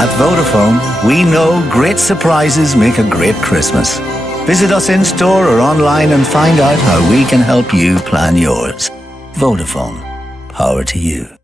At Vodafone, we know great surprises make a great Christmas. Visit us in store or online and find out how we can help you plan yours. Vodafone. Power to you.